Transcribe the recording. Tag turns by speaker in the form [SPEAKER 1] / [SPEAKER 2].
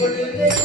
[SPEAKER 1] பொழுதே